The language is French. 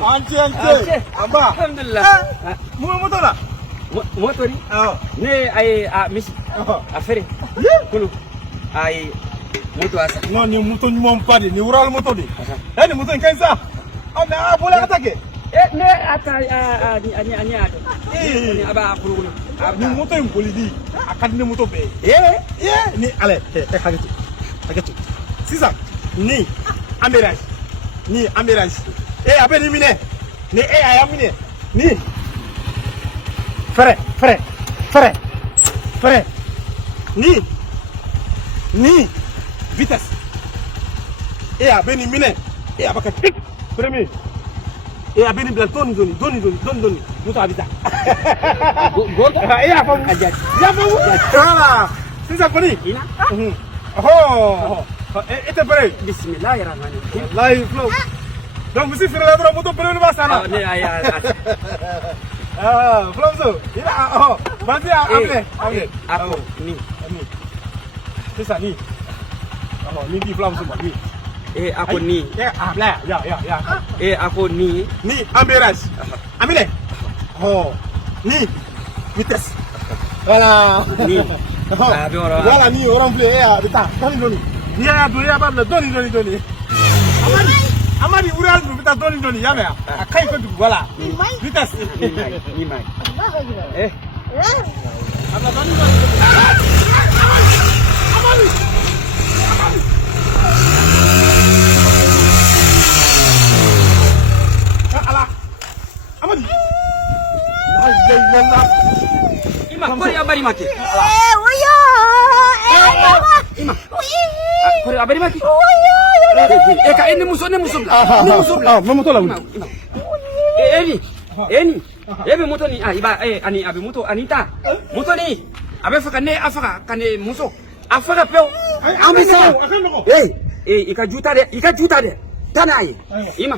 Ance. Amba. Alhamdulillah. Moto la. Moto ni. Ne ay misi. Afere. Kulu. Ay moto asa. Non ni moto ni mom pas ni ural moto di. Ni moto ni kansa. Na boleh attaquer. Ne ata ani ado. Ni aba kulu. Ni moto ni bolidi. Akadi ni moto be. Ni ale. Hagetu. Sisa. Ni amirage. Abe ni mine. Ni ayamine. Ni. Frère. Ni vitesse. Abe ni mine. Abaka tik. Premier. Abe ni doni. Muta habita. Go. Apa? Ajat. Voilà. C'est ça Pony. Ina. Était prêt. Bismillahirrahmanirrahim. Live flow. Donc vous êtes là pour moto prendre le bas ça. Ne ay Flomzo. Vas-y appelez. Ako ni. C'est ça ni. Ni di Flomzo ni. Ako ni. Là, ya. Ako ni. Ni amérage. Amine. Ni vitesse. Voilà. Ni. Voilà ni on remplit bita. Doni. Ni ya do ya ba doni. Amadi ural bita doni ya me. Akai ko voilà. Vitesse. Ni mai. Abla doni. Amadi. Ima kori abari maki. Ima. Kori abari maki. Ka ini musuh. Moto la. Eni. Ebe moto ni iba ani abe moto anita. Moto ni abe faka ne afaka kane muso. Afaka peo. Amisa. Ika juta de. Tanai. Ima.